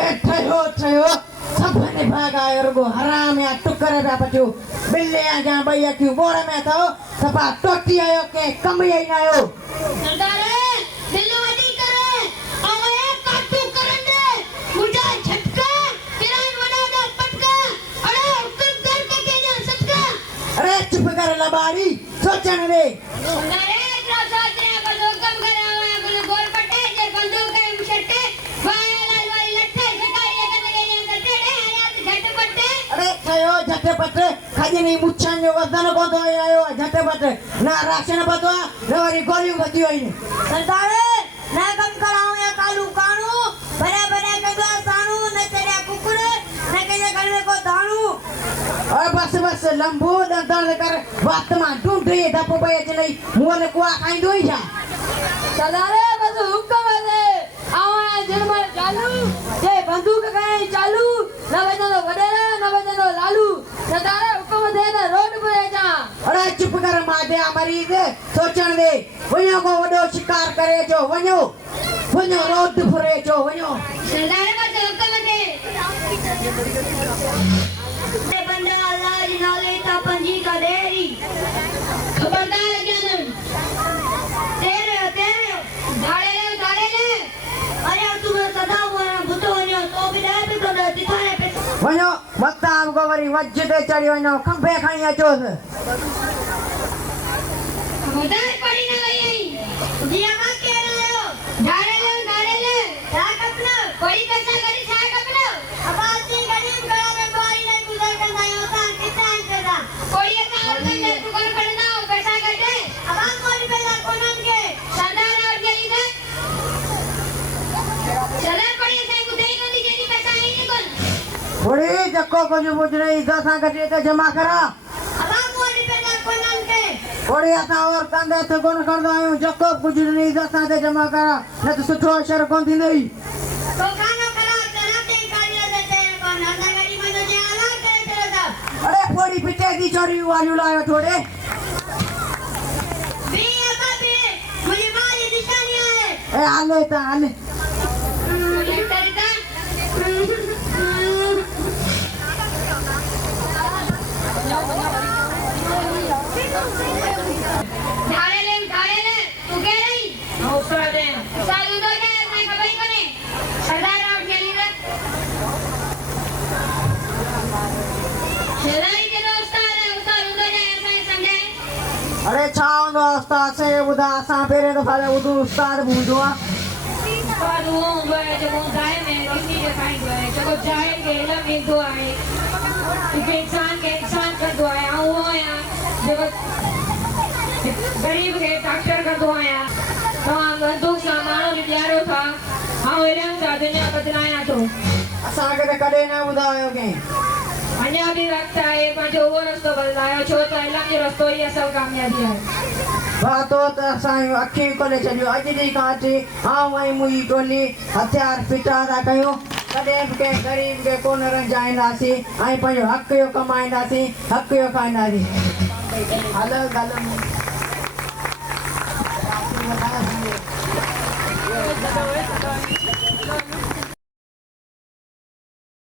ठयो सबने भागायो हराम या टुकर पे पचो बिल्ले आ जा भैया क्यों बोरे में था सपा टोटी आयो के कम ही ना आयो सरदार बिल्लो वडी करे अवे काटू करंदे मुझे झटका किरान वडा दा पटका अरे हुक्म कर के केना सटका अरे चुप कर लबाड़ी सोचने दे सरदार इतना सोच रहे पर हुक्म करे आवे गुल गोल पट्टे जे बंदूक के मुछटे वाला वाली लट्ठे सकाई लेकर केना सटे रे आया झट पट्टे अरे ठयो झटे पटे खजनी मुच्छान जो वजन को तो आयो झटे पटे ना राशन बतो ना वाली गोली बती होई सरदार ना कम कराओ या कालू कानू बड़े बड़े कदवा सानू न तेरे कुकुर न के गले को दानू और बस लंबू दर्द कर बात में ढूंढ रही है दपो पे चले मुंह ने कुआ खाई दोई जा सरदार बस हुक्म है आवा जर्मन चालू ये बंदूक कहीं चालू न बजनो वडेरा न बजनो लालू सरदार हुक्म दे ना रोड पे जा अरे चुप कर मादे मरीज सोचण दे वयो को वडो शिकार करे जो वयो रोड फुरे जो वयो सरदार बस हुक्म दे बंदा अल्लाह जी नाले ता पंजी का देरी खबरदार ज्ञान तेरे धाड़े ले अरे तू सदा हुआ भूतो वनो तो भी दे भी तो दिखाने पे वयो वक्त हमको वरी वज्जते चढ़ी वयो खंभे खाई अचो खबरदार पड़ी ना गई दिया मा के रहो धाड़े ले राख अपना कोई कैसा करी छाक अपना आवाज दी गरीब गला में बारी नहीं गुजर कर नहीं होता कितना अंतरा कोई ऐसा और कर तू कर करना हो पैसा कर दे आवाज कोई पैसा कोनन के सरदार और गली से सरदार पड़ी से गुदई गंदी जेनी पैसा ही नहीं कोन थोड़ी जक्को को जो बुझ रही दसा गटे ते जमा करा आवाज कोई पैसा कोनन के थोड़ी असा और कंदे ते कोन कर दो आयो जक्को कुछ नहीं दसा ते जमा करा न तो सुठो अक्षर कोन थी नहीं तो खाना खराब कराते कालिया देते को नंदा गरी में तो जे आला करे तेरे दा अरे थोड़ी पिटे की चोरी वाली लायो थोड़े भी अबा भी मुझे मारी निशानियां है ए आले ता आले धारे ले तू कह रही नौसरा दे सालू तो क्या ऐसा खबर ही बने सरदार और खेली रे खेलाई के उस्ताद है उस्ताद तो क्या ऐसा ही समझे अरे छाओ दोस्ता से बुदा सा पेरे तो फाले उदू उस्ताद बूझो उस्ताद वो है जो वो जाए में रोशनी दिखाई दो है जो जाए के लम एक दो आए कि इंसान का दो आया वो आया जो गरीब के डॉक्टर का दो आया तमाम बंदूक सामानों के प्यारो था हाँ इरम का दुनिया बदलाया तो असा के कदे ना बुधायो के अन्या भी वक्त है पंजो वो रस्तो बदलायो छो तो इलम जो रस्तो ही असल कामयाबी है बातो त असां अखी कोले चलियो अज दी काटी हां वई मुई टोली हथियार फिटा ता कयो कदे के गरीब के कोन रंजाइंदासी आई पंजो हक यो कमाइंदासी हक यो खाइंदासी हलो गलो